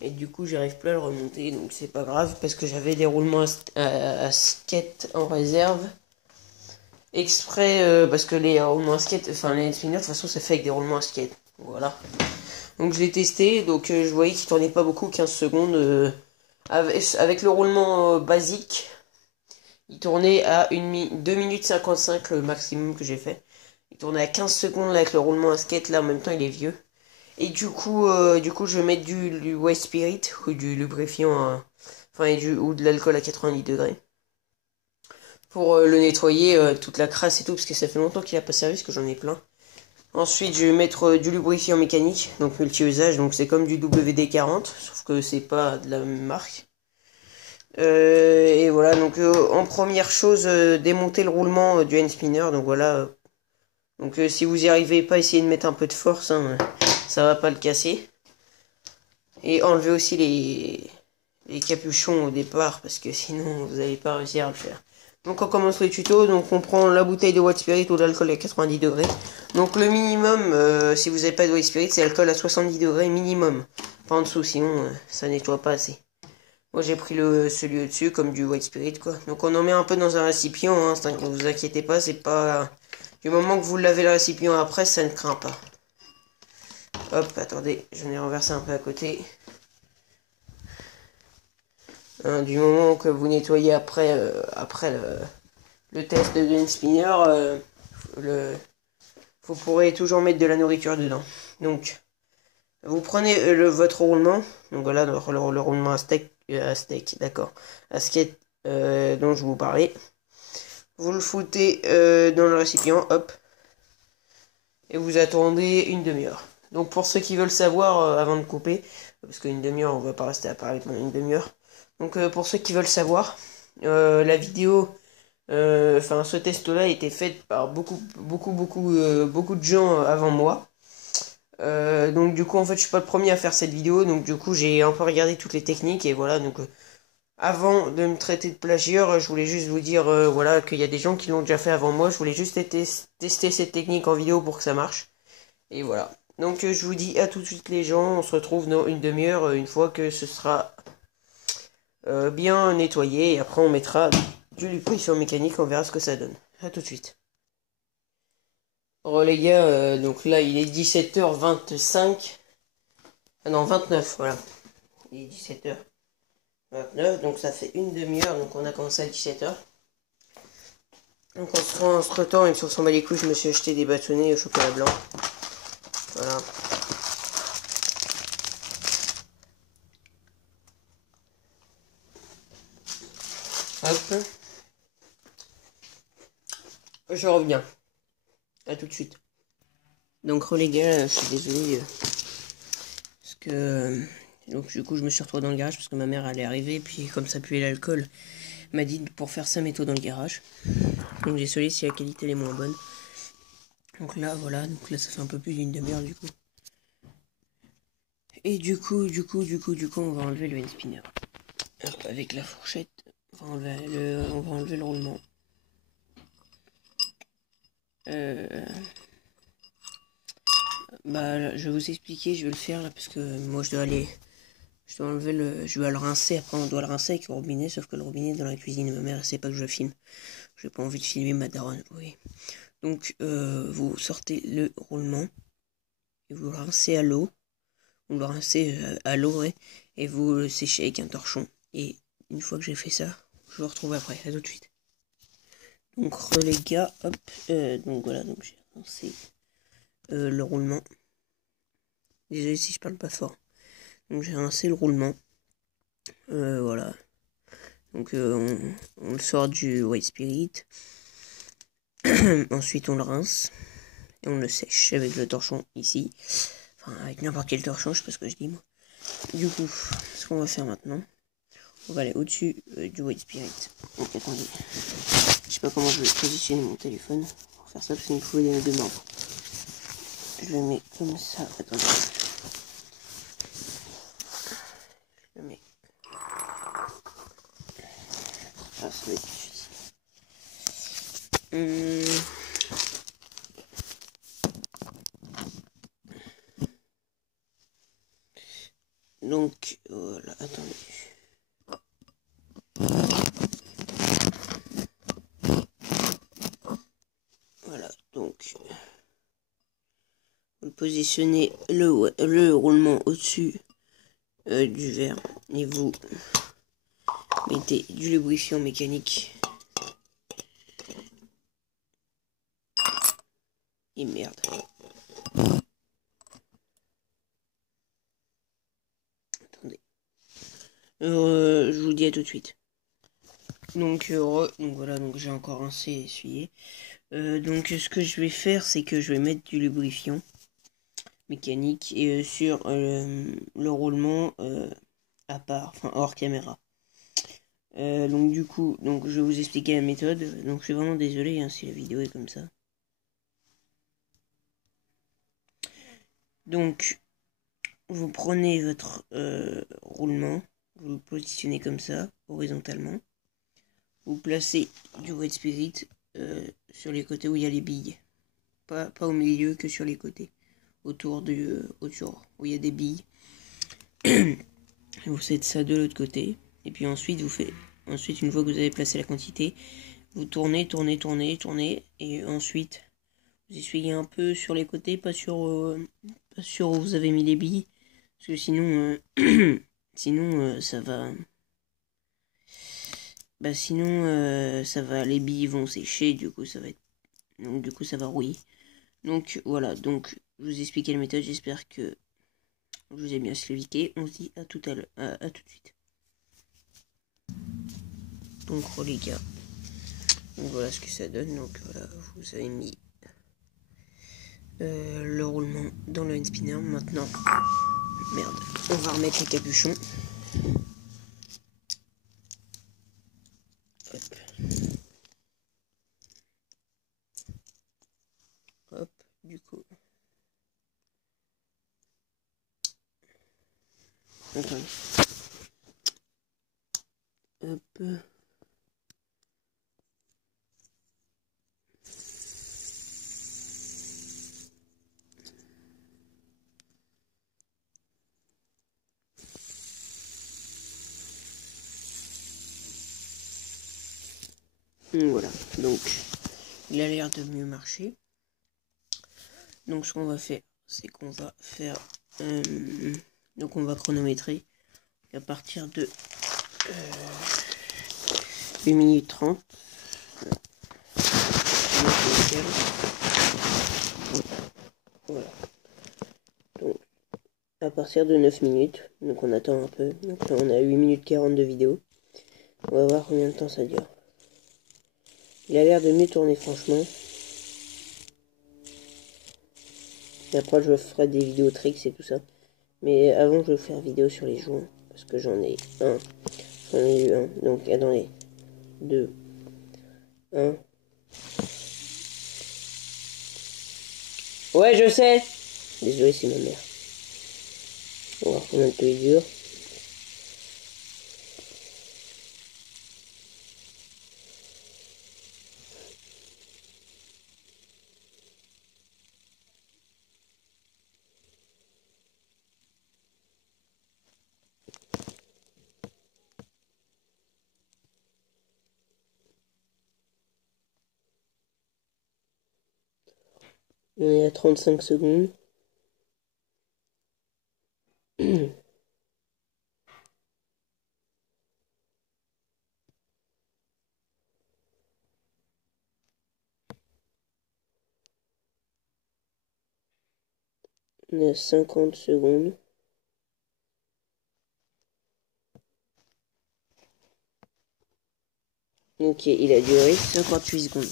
Et du coup, j'arrive plus à le remonter, donc c'est pas grave, parce que j'avais des roulements à skate en réserve. Exprès, parce que les roulements à skate, enfin les spinners, de toute façon, ça fait avec des roulements à skate. Voilà. Donc je l'ai testé, donc je voyais qu'il tournait pas beaucoup, 15 secondes. Avec le roulement basique, il tournait à 2 minutes 55 le maximum que j'ai fait. Il tournait à 15 secondes là, avec le roulement à skate, là en même temps il est vieux. Et du coup je vais mettre du White Spirit ou du lubrifiant, enfin ou de l'alcool à 90 degrés. Pour le nettoyer, toute la crasse et tout, parce que ça fait longtemps qu'il a pas servi, parce que j'en ai plein. Ensuite, je vais mettre du lubrifiant mécanique, donc multi-usage, donc c'est comme du WD-40, sauf que c'est pas de la même marque. Et voilà, donc en première chose, démonter le roulement du hand spinner, donc voilà. Donc si vous y arrivez pas, essayez de mettre un peu de force, hein, ça va pas le casser. Et enlever aussi les capuchons au départ, parce que sinon vous n'allez pas réussir à le faire. Donc on commence le tuto, donc on prend la bouteille de White Spirit ou d'alcool à 90 degrés. Donc le minimum, si vous n'avez pas de White Spirit, c'est alcool à 70 degrés minimum. Pas en dessous, sinon ça nettoie pas assez. Moi j'ai pris celui au-dessus comme du White Spirit quoi. Donc on en met un peu dans un récipient, hein, ne vous inquiétez pas, c'est pas... Du moment que vous lavez le récipient après, ça ne craint pas. Hop, attendez, j'en ai renversé un peu à côté. Hein, du moment que vous nettoyez après, le test de hand spinner, vous pourrez toujours mettre de la nourriture dedans. Donc, vous prenez votre roulement, donc voilà le roulement à steak, d'accord, à skate dont je vous parlais. Vous le foutez dans le récipient, hop, et vous attendez une demi-heure. Donc pour ceux qui veulent savoir avant de couper, parce qu'une demi-heure on va pas rester à parler pendant une demi-heure. Donc pour ceux qui veulent savoir, la vidéo, enfin ce test-là a été fait par beaucoup de gens avant moi. Donc du coup en fait je suis pas le premier à faire cette vidéo, donc du coup j'ai un peu regardé toutes les techniques et voilà. Donc avant de me traiter de plagieur, je voulais juste vous dire voilà qu'il y a des gens qui l'ont déjà fait avant moi. Je voulais juste tester cette technique en vidéo pour que ça marche. Et voilà. Donc je vous dis à tout de suite les gens, on se retrouve dans une demi-heure une fois que ce sera bien nettoyé et après on mettra du lubrifiant mécanique, on verra ce que ça donne. À tout de suite. Oh les gars, donc là il est 17h25. Ah non, 29, voilà. Il est 17h29, donc ça fait une demi-heure, donc on a commencé à 17h. Donc entre-temps, même si on s'en bat les couilles, je me suis acheté des bâtonnets au chocolat blanc. Voilà. Hop. Je reviens. À tout de suite. Donc les gars, je suis désolé. Parce que... donc du coup je me suis retrouvé dans le garage parce que ma mère allait arriver. Puis comme ça puait l'alcool, m'a dit pour faire ça mets-toi dans le garage. Donc désolé si la qualité elle est moins bonne. Donc là voilà, donc là ça fait un peu plus d'une demi-heure du coup. Et du coup on va enlever le hand spinner. Hop, avec la fourchette, on va enlever le roulement. Bah je vais vous expliquer, je vais le faire là parce que moi je dois enlever je dois le rincer, après on doit le rincer avec le robinet, sauf que le robinet est dans la cuisine, ma mère elle sait pas que je filme. J'ai pas envie de filmer ma daronne, oui. Donc vous sortez le roulement, et vous le rincez à l'eau, vous le rincez à l'eau, ouais, et vous le séchez avec un torchon. Et une fois que j'ai fait ça, je vous retrouve après, à tout de suite. Donc les gars, hop, donc voilà, donc j'ai rincé le roulement. Désolé si je parle pas fort. Donc j'ai rincé le roulement. Voilà. Donc on le sort du White Spirit. Ensuite on le rince. Et on le sèche avec le torchon ici. Enfin avec n'importe quel torchon, je sais pas ce que je dis moi. Du coup, ce qu'on va faire maintenant, on va aller au-dessus du White Spirit. Donc attendez. Je sais pas comment je vais positionner mon téléphone pour faire ça parce qu'il me faut les deux mains. Je le mets comme ça. Attendez. Je le mets. Ah, ça va être difficile. Donc voilà, attendez. Voilà, donc vous positionnez le roulement au-dessus du verre et vous mettez du lubrifiant mécanique. Et merde. Attendez. Je vous dis à tout de suite. Donc voilà, donc j'ai encore un C essuyé. Donc ce que je vais faire, c'est que je vais mettre du lubrifiant mécanique et sur le roulement à part, enfin hors caméra. Donc du coup, donc je vais vous expliquer la méthode. Donc je suis vraiment désolé hein, si la vidéo est comme ça. Donc vous prenez votre roulement, vous le positionnez comme ça, horizontalement. Vous placez du wet spirit sur les côtés où il y a les billes. Pas au milieu, que sur les côtés. Autour où il y a des billes. Vous faites ça de l'autre côté. Et puis ensuite, ensuite, une fois que vous avez placé la quantité, vous tournez. Et ensuite, vous essuyez un peu sur les côtés, pas sur où vous avez mis les billes. Parce que sinon, ça va... Bah sinon, ça va, les billes vont sécher, du coup ça va être... Donc du coup ça va rouiller. Donc voilà, donc je vous ai expliqué la méthode, j'espère que je vous ai bien expliqué. On se dit à tout à l'heure, à tout de suite. Donc les gars, donc voilà ce que ça donne. Donc voilà, vous avez mis le roulement dans le hand spinner. Maintenant, merde, on va remettre les capuchons. Hop. Hop, du coup. Attendez. Hop. Voilà, donc il a l'air de mieux marcher. Donc ce qu'on va faire, c'est qu'on va faire... donc on va chronométrer à partir de 8 minutes 30. Voilà. Donc à partir de 9 minutes, donc on attend un peu. Donc là on a 8 minutes 40 de vidéo. On va voir combien de temps ça dure. Il a l'air de mieux tourner franchement. Et après je ferai des vidéos tricks et tout ça. Mais avant je vais faire vidéo sur les joints. Parce que j'en ai un. J'en ai eu un. Donc attendez. 2. 1. Ouais je sais. Désolé c'est ma mère. On va voir combien de temps il dure. On est à 35 secondes. On est à 50 secondes. Ok, il a duré 58 secondes.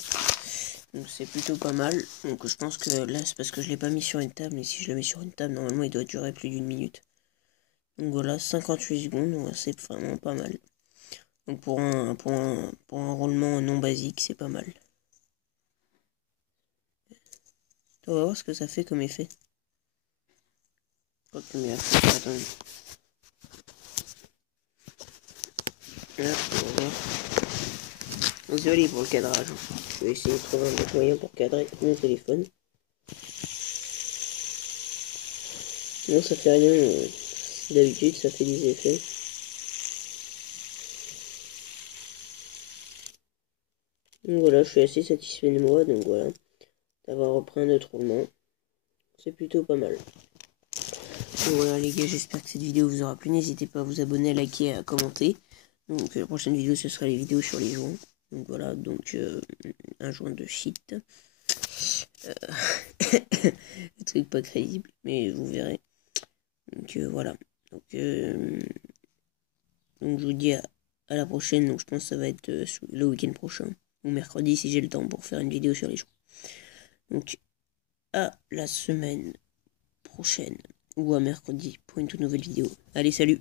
Donc c'est plutôt pas mal. Donc je pense que là c'est parce que je l'ai pas mis sur une table. Mais si je le mets sur une table, normalement il doit durer plus d'une minute. Donc voilà, 58 secondes, c'est vraiment pas mal. Donc pour un roulement non basique, c'est pas mal. On va voir ce que ça fait comme effet. Attendez. Là, on va voir. Désolé pour le cadrage. Je vais essayer de trouver un autre moyen pour cadrer mon téléphone. Non, ça fait rien. D'habitude, ça fait des effets. Donc voilà, je suis assez satisfait de moi, donc voilà, d'avoir repris un autre roulement. C'est plutôt pas mal. Donc voilà les gars, j'espère que cette vidéo vous aura plu. N'hésitez pas à vous abonner, à liker et à commenter. Donc la prochaine vidéo, ce sera les vidéos sur les joints. Donc voilà, donc un joint de shit. Le truc pas crédible, mais vous verrez. Donc voilà. Donc je vous dis à la prochaine. Donc je pense que ça va être le week-end prochain. Ou mercredi si j'ai le temps pour faire une vidéo sur les joints. Donc à la semaine prochaine. Ou à mercredi pour une toute nouvelle vidéo. Allez, salut!